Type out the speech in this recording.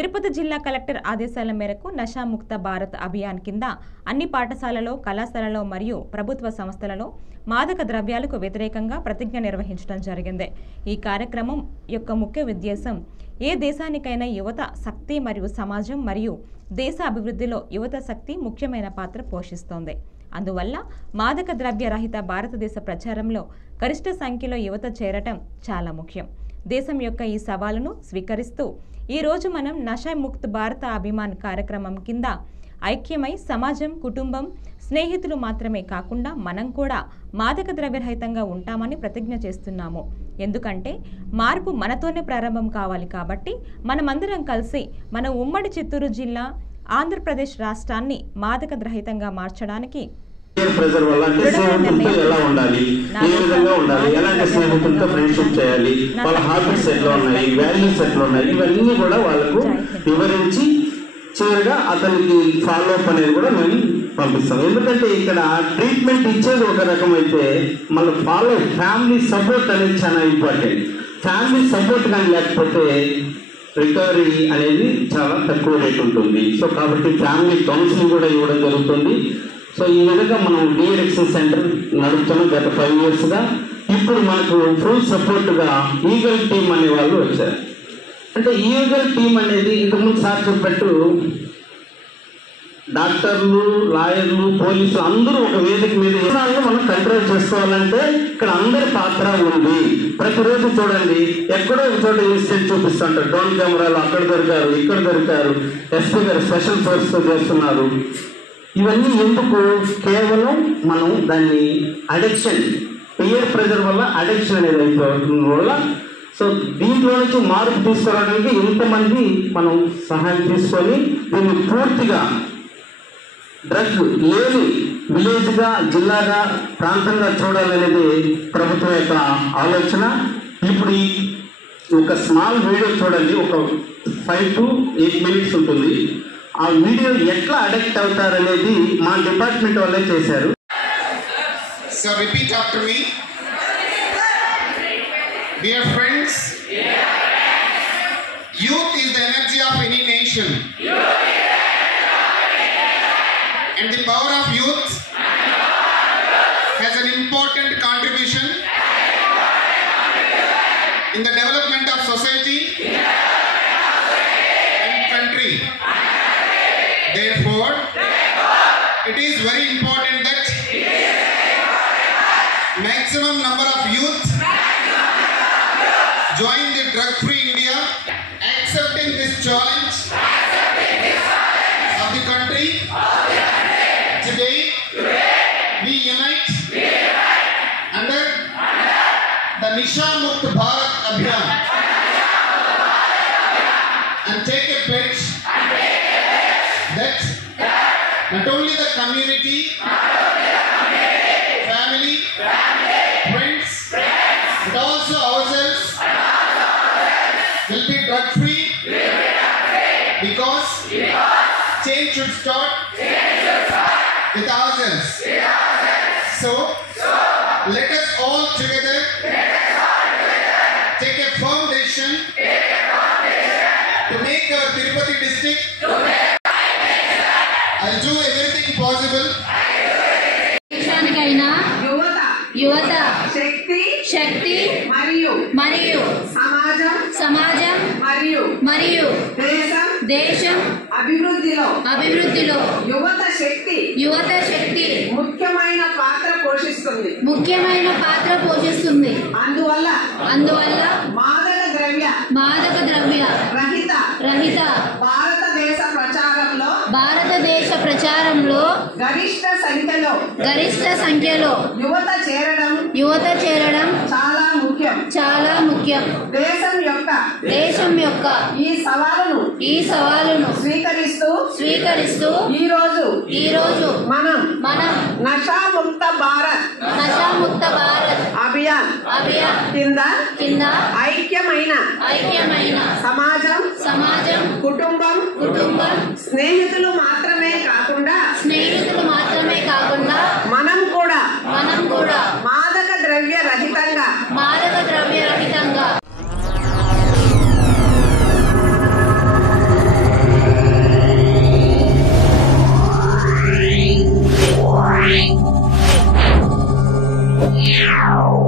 తిరుపతి జిల్లా కలెక్టర్ ఆదేశాల మేరకు నషాముక్త భారత్ అభియాన్ కింద అన్ని పాఠశాలలో, కళాశాలలో మరియు ప్రభుత్వ సంస్థలలో మాదక ద్రవ్యాలకు వ్యతిరేకంగా ప్రతిజ్ఞ నిర్వహించడం జరిగింది. ఈ కార్యక్రమం యొక్క ముఖ్య ఉద్దేశం ఏ దేశానికైనా యువత శక్తి మరియు సమాజం మరియు దేశ అభివృద్ధిలో యువత శక్తి ముఖ్యమైన పాత్ర పోషిస్తోంది. అందువల్ల మాదక ద్రవ్య రహిత భారతదేశ ప్రచారంలో గరిష్ట సంఖ్యలో యువత చేరటం చాలా ముఖ్యం. దేశం యొక్క ఈ సవాలును స్వీకరిస్తూ ఈరోజు మనం నషాముక్త భారత అభియాన్ కార్యక్రమం కింద ఐక్యమై సమాజం, కుటుంబం, స్నేహితులు మాత్రమే కాకుండా మనం కూడా మాదక ద్రవ్యరహితంగా ఉంటామని ప్రతిజ్ఞ చేస్తున్నాము. ఎందుకంటే మార్పు మనతోనే ప్రారంభం కావాలి. కాబట్టి మనమందరం కలిసి మన ఉమ్మడి చిత్తూరు జిల్లా, ఆంధ్రప్రదేశ్ రాష్ట్రాన్ని మాదక రహితంగా మార్చడానికి ప్రెజర్ వల్ల అంటే స్నేహితులతో ఎలా ఉండాలి, ఏ విధంగా ఉండాలి, ఎలాంటి స్నేహితులతో ఫ్రెండ్షిప్ చేయాలి, వాళ్ళ హాబిట్స్ ఎట్లా ఉన్నాయి, వాల్యూస్ ఎట్లా ఉన్నాయి, ఇవన్నీ కూడా వాళ్ళకు వివరించి చివరిగా అతనికి ఫాలో అప్ అనేది కూడా మేము పంపిస్తాం. ఎందుకంటే ఇక్కడ ట్రీట్మెంట్ ఇచ్చేది ఒక రకం అయితే మళ్ళీ ఫాలో ఫ్యామిలీ సపోర్ట్ అనేది చాలా ఇంపార్టెంట్. ఫ్యామిలీ సపోర్ట్ కానీ లేకపోతే రికవరీ అనేది చాలా తక్కువ రేట్ ఉంటుంది. సో కాబట్టి ఫ్యామిలీ కౌన్సిలింగ్ కూడా ఇవ్వడం జరుగుతుంది. సో ఈ విధంగా మనం డీఎడిక్షన్ సెంటర్ నడుపుతున్నాం గత 5 yearsగా. ఇప్పుడు మనకు ఫుల్ సపోర్ట్గా ఈగల్ టీమ్ అనే వాళ్ళు వచ్చారు. అంటే ఈగల్ టీమ్ అనేది ఇంతకుముందు సార్ చెప్పట్టు డాక్టర్లు, లాయర్లు, పోలీసులు అందరూ ఒక వేదిక మీద మనం కంట్రోల్ చేసుకోవాలంటే ఇక్కడ అందరి పాత్ర ఉంది. ప్రతిరోజు చూడండి ఎక్కడో ఒక చోట ఇన్సిడెంట్ చూపిస్తుంటారు. డ్రోన్ కెమెరాలు అక్కడ దొరికారు, ఇక్కడ దొరికారు, ఎస్పీ గారు స్పెషల్ ఫోర్స్తో చేస్తున్నారు. ఇవన్నీ ఎందుకు? కేవలం మనం దాన్ని అడిక్షన్, పియర్ ప్రెజర్ వల్ల అడిక్షన్ అనేది అయిపోవడం వల్ల. సో దీంట్లో నుంచి మార్పు తీసుకురావడానికి ఇంతమంది మనం సహాయం తీసుకొని దీన్ని పూర్తిగా డ్రగ్ లేని విలేజ్గా, జిల్లాగా, ప్రాంతంగా చూడాలనేది ప్రభుత్వం యొక్క ఆలోచన. ఇప్పుడు ఒక స్మాల్ వీడియో చూడండి, ఒక 5 to 8 minutes ఉంటుంది. ఆ వీడియో ఎట్లా అడిక్ట్ అవుతారనేది మా డిపార్ట్మెంట్ వాళ్ళే చేశారు. So repeat after me. Dear friends, youth is the energy of any nation. And the power of youth has an important contribution in the development of society and country. Therefore, it is very important that maximum number of youth join the drug-free India, accepting this challenge of the country. Today, we unite under the Nashaamukt Bharat Abhiyan and take a pledge that not only the community, family, friends, but also ourselves will be drug free because change should start with ourselves. So let us all together take a firm decision to make our Tirupati district. I'll do everything possible. యువత శక్తి మరియు సమాజం మరియు దేశం అభివృద్ధిలో యువత శక్తి ముఖ్యమైన పాత్ర పోషిస్తుంది. అందువల్ల మాదక ద్రవ్య రహిత భారతదేశ ప్రచారంలో గరిష్ట సంఖ్యలో యువత చేరడం చాలా ముఖ్యం. దేశం యొక్క ఈ సవాలును స్వీకరిస్తూ ఈరోజు మనం నషాముక్త భారత్ అభియాన్ కింద ఐక్యమైన సమాజం, కుటుంబం, స్నేహితులు మాత్రమే కాకుండా మనం కూడా మాదక ద్రవ్య రహితంగా Wow.